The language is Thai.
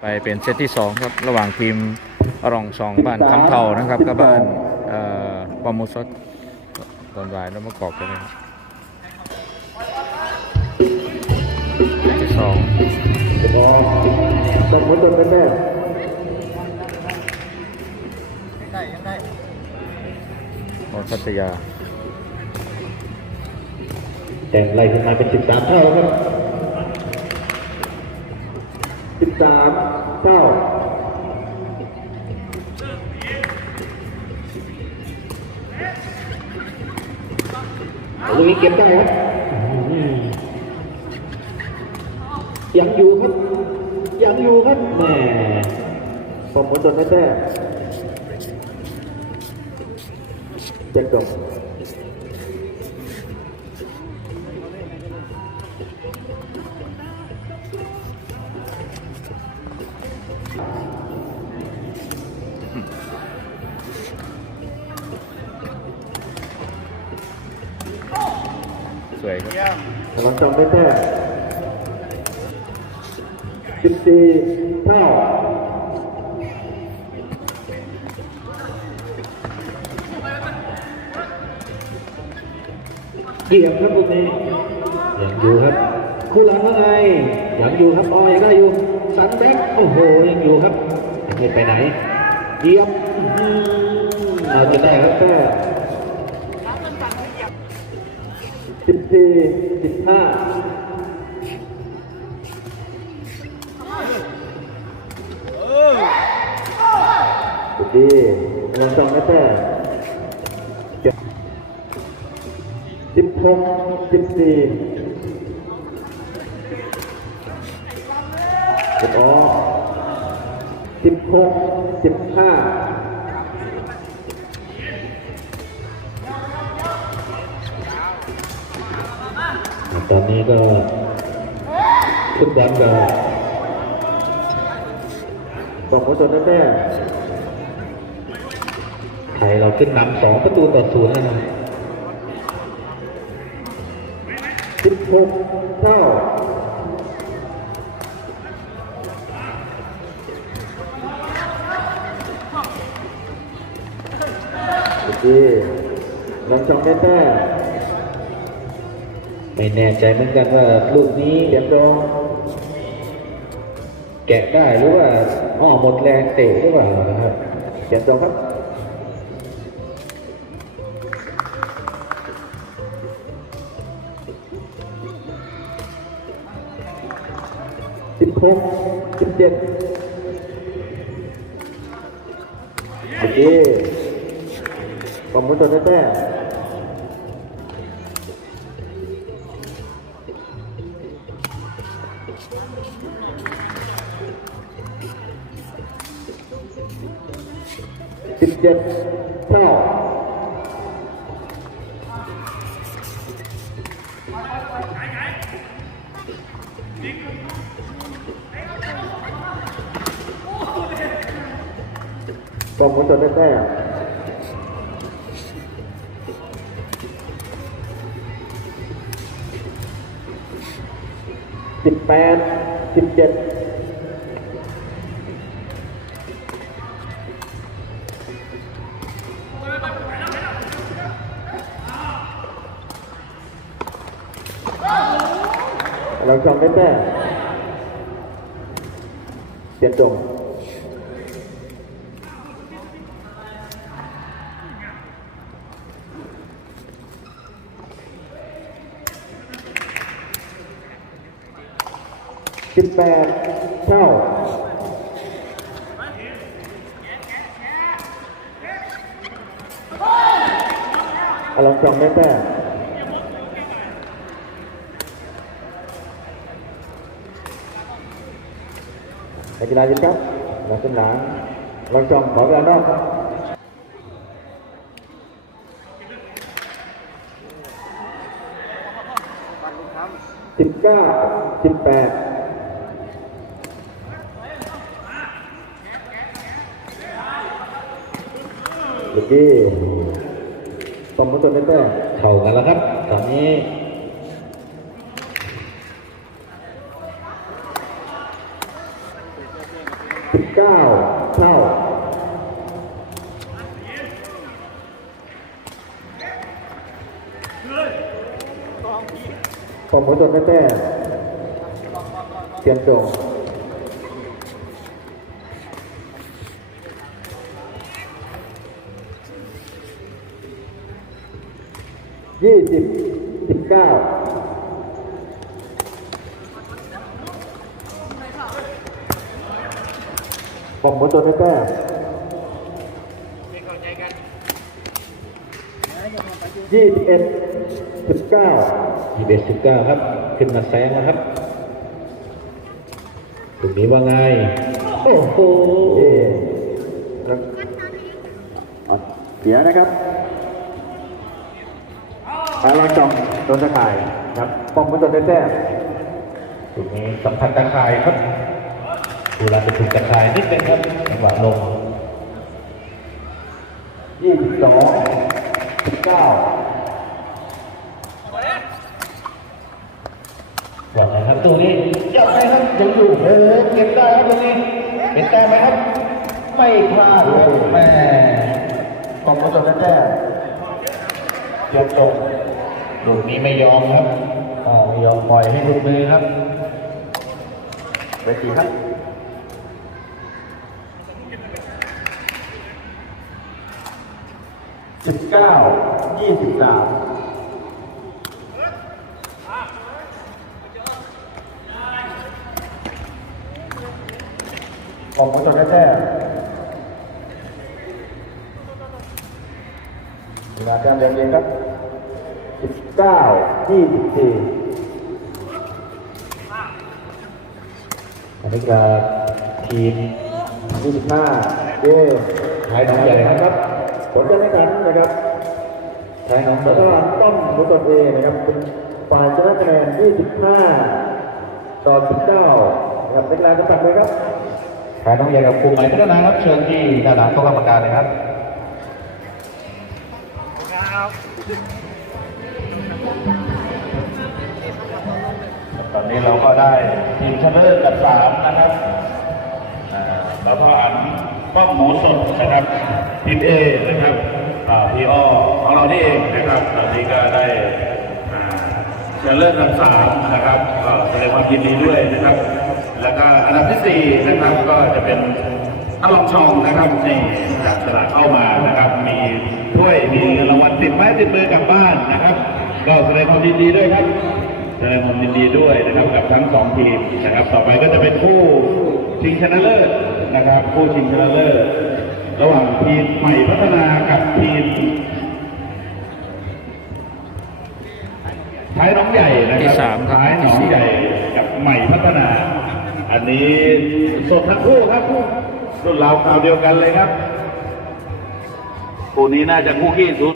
ไปเป็นเซตที่ 2 ครับ ระหว่างทีมอรองสองบ้านคำเทานะครับกับบ้านอ่อปอมุสดตอนวายแล้วมากอกกันนะครับที่สองพอต้องผลจนเป็นแน่มอพัทยา แต่งไล่ขึ้นมาเป็นสิบสามเท่าครับ สามเท่าลูกนี้เก็บได้ครับยังอยู่ครับยังอยู่ครับแหม่ผมผลจนแน่ๆเจ็ดดอก สวยครับกำลังจำได้แค่สิบสี่เท่าเกี่ยมครับลูกนี้ยังอยู่ครับ คู่หลังว่าไงยังอยู่ครับอ๋อยังได้อยู่ สันแบ็คโอ้โหยังอยู่ครับยังไม่ไปไหนเยี่ยมอื้อหือเอาจะได้ครับแค่ สิบสี่สิบห้าดีลองจองได้แต่สิบหกสิบสี่สิบออกสิบหกสิบห้า ตอนนี้ก็ขึ้นดันกับบอกว่าจนแน่ไทยเราขึ้นนำสองประตูต่อศูนย์แล้วนะสิบหกเท่าโอเคลองจองได้แต้ ไม่แน่ใจเหมือนกันว่าลูกนี้เดี๋ยวรองแกะได้หรือว่าอ้อหมดแรงเตะหรือเปล่านะครับเดี๋ยวรองครับสิบหกสิบเจ็ดโอเคขอบคุณตัวแท้ เจ็ดเท่ากองมุนจนได้แต้สิบแปดสิบเจ็ด เราจองได้แต้มเปลี่ยนตรงสิบแปดเท่าอาลองจองได้แต้ม นักกีฬายิงครับหลังสนามลองจองขอเวลานอกครับสิบเก้าสิบแปดเมื่อกี้ตอมมันตัวไม่แต้เข้ากันแล้วครับ ตอนนี้ สิบเก้าเท่าปอมหัวจนแต้เตรียมจงยี่สิบสิบเก้า ผมหัวตัวแต้มยี่สิบเอ็ดสิบเก้ายี่สิบเอ็ดสิบเก้าครับ ขึ้นมาแซงแล้วครับตรงนี้ว่าไง โอ้โหเสียนะครับอาลาจองโดนตะข่ายครับปอมหัวตัวแต้มตรงนี้สัมผัสตะข่ายครับ เวลาจะถูกกระชายนิดนึงครับจังหวะลงยี่สิบสองสิบเก้าหว่าไงครับตัวนี้ยังไงครับยังอยู่โอ้เก็บได้ครับตัวนี้เป็นแต้มไหมครับ ไม่พลาดเลยแม่ของกระจกแต้มยกตรงลูกนี้ไม่ยอมครับอ๋อไม่ยอมปล่อยให้ลูกมือครับเวทีครับ สิบเก้ายี่สิบสามออกมาจนแท้เวลาการเรียนเรียนครับสิบเก้ายี่สิบสี่อันนี้ก็ทีมยี่สิบห้าเย้ท้ายหน้องใหญ่นะครับ ผลการแข่งขันนะครับแทนน้องแล้วก็ต้อมมุตตเอนะครับเป็นฝ่ายชนะคะแนน 25 ต่อ 19นะครับเป็นรายกำตัดเลยครับแทนน้องใหญ่กับครูใหม่พัฒนาครับ เชิญที่ด้านหลังโต๊ะกรรมการเลยครับตอนนี้เราก็ได้ทีมชนะเลิศกับสามนะครับอ่าแล้วก็อันป้อมหมูสดนะครับทีมเอนะครับอ่า พี่อ้อของเรานี่เองนะครับตอนนี้ก็ได้อ่าชนะเลิศอันดับสามนะครับก็แสดงความยินดีด้วยนะครับ แล้วก็อันดับที่สี่นะครับก็จะเป็นอลองชองนะครับนี่จับสลากเข้ามานะครับ มีถ้วยมีรางวัลติดไม้ติดมือกลับบ้านนะครับ ก็แสดงความยินดีด้วยครับแสดงความยินดีด้วยนะครับกับทั้งสองทีมนะครับ ต่อไปก็จะเป็นคู่ชิงชนะเลิศนะครับ คู่ชิงชนะเลิศ ระหว่างทีมใหม่พัฒนากับทีมท้ายน้องใหญ่นะคที่รับสามครับท้ายน้ที่องสี่ใหญ่กับใหม่พัฒนา อันนี้สดทั้งคู่ครับคู่รุ่นราวคราวเดียวกันเลยครับคู่นี้น่าจะคู่ขี้สู